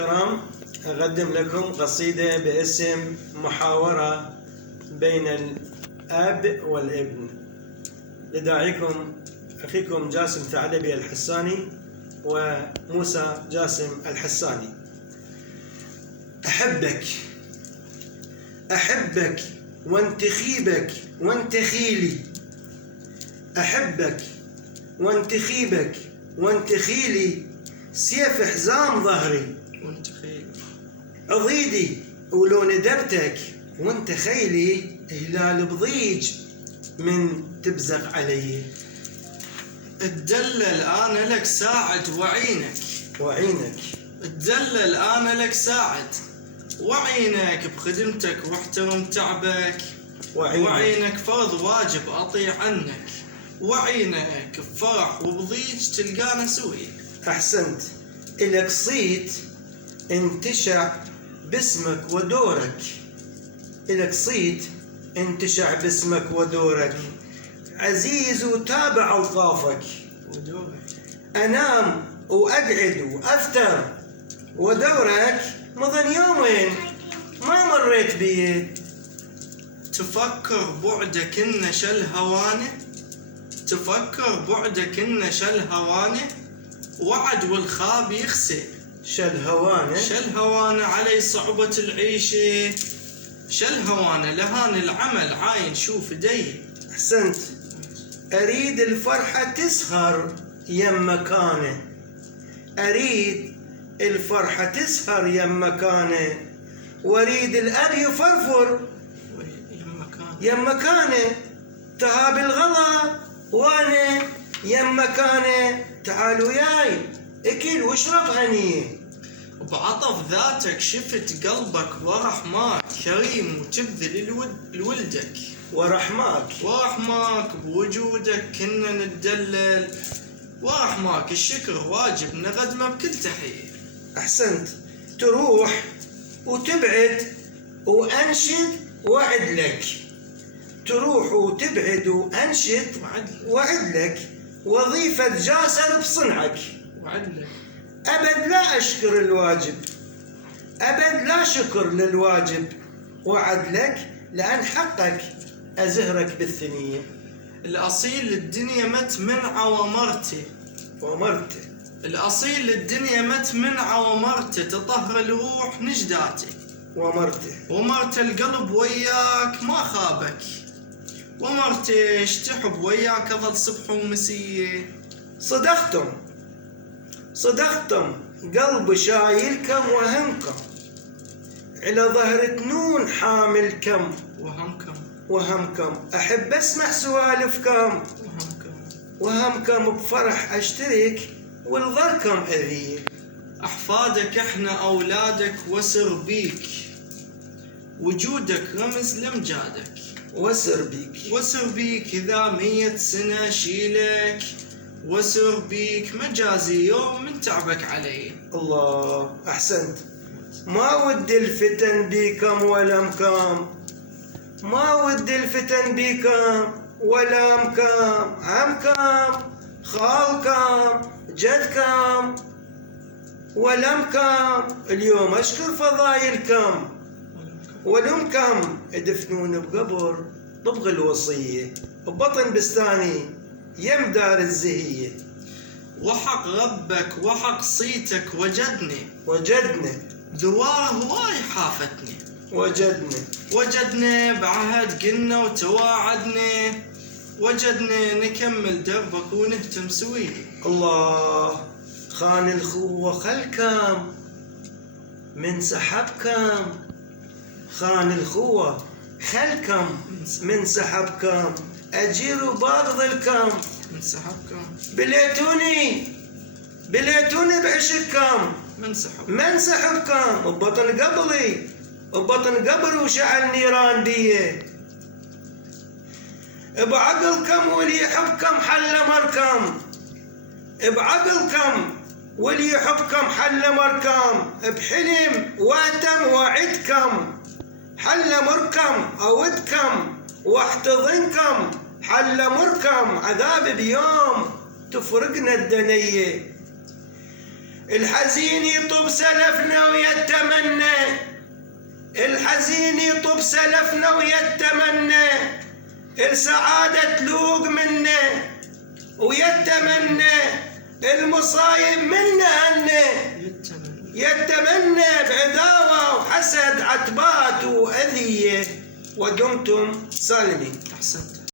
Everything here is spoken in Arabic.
الكرام، أقدم لكم قصيدة باسم محاورة بين الأب والابن لداعيكم أخيكم جاسم ثعلبي الحساني وموسى جاسم الحساني. أحبك وانت خيبك وانت خيلي، أحبك وانت خيبك وانت خيلي، سيف حزام ظهري وانت خيلي، عضيدي ولو ندبتك وانت خيلي، هلال بضيج من تبزق علي. اتدلل انا لك ساعد وعينك اتدلل انا لك ساعد وعينك بخدمتك واحترم تعبك، وعينك فرض واجب اطيع عنك، وعينك بفرح وبضيج تلقانا سوي. أحسنت، إلك صيت انتشع باسمك ودورك، إلك صيت انتشع باسمك ودورك، عزيز وتابع أوقافك ودورك، أنام وأقعد وأفتر ودورك مضن يومين ما مريت بيه. تفكر بعدك إن شل هوانه، تفكر بعدك إن شل هوانه، وعد والخاب يخسئ شل هوانه علي صعوبة العيشة، شل هوانه لهان العمل عاين شوف دي. أحسنت، أريد الفرحة تسهر يم مكانه، أريد الفرحة تسهر يم مكانه، وأريد الأب يفرفر يم مكانه، تهاب الغلا وأنا يم مكانه، تعال وياي اكل واشرب هنيه. بعطف ذاتك شفت قلبك ورحماك كريم وتبذل لولدك، ورحماك بوجودك كنا نتدلل، ورحماك الشكر واجب نقدمه بكل تحية. أحسنت، تروح وتبعد وأنشد وعد لك، تروح وتبعد وأنشد وعد لك، وظيفة جاسر بصنعك وعد لك، أبد لا أشكر الواجب، أبد لا شكر للواجب، وعد لك لأن حقك أزهرك بالثنية. الأصيل الدنيا متمنعة ومرته، الأصيل الدنيا متمنعة ومرته، تطهر الروح نجداته، ومرته القلب وياك ما خابك، ومرته تحب وياك ظل صبح ومسية. صدقتم قلب شايلكم وهمكم، على ظهر تنون حاملكم وهمكم، أحب أسمع سوالفكم وهمكم، بفرح أشترك والظركم أذيه. أحفادك إحنا أولادك وسر بيك، وجودك رمز لمجادك، وسر بيك إذا 100 سنة شيلك، وسر بيك مجازي يوم من تعبك علي. الله، أحسنت، ما ودي الفتن بيكم ولا مكام، ما ودي الفتن بيكم ولا مكام، عمكم خالكم جدكم ولا مكام، اليوم أشكر فضايلكم ولمكم، ادفنون بقبر طبغ الوصية، ببطن بستاني يم دار الزهية. وحق ربك وحق صيتك وجدنا ذوار هواي حافتني، وجدنا بعهد قلنا وتواعدنا، وجدنا نكمل دربك ونهتم سوي. الله، خان الخوة خلكم من سحبكم، خان الخوة خلكم من سحبكم، أجير وباغضلكم من سحبكم، بليتوني بعشقكم من سحبكم، ببطن قبري وشعل نيران بيه، بعقلكم واللي يحبكم حل مركم، بعقلكم واللي يحبكم حل مركم، بحلم واتم وعدكم حل مركم، أودكم واحتضنكم حل مركم، عذاب بيوم تفرقنا الدنية، الحزين يطب سلفنا ويتمنى، الحزين يطب سلفنا ويتمنى السعادة تلوق منا، ويتمنى المصايب منا هنا، يتمنى بعداوة وحسد عتبات وأذية. ودمتم صالمين. أحسنت.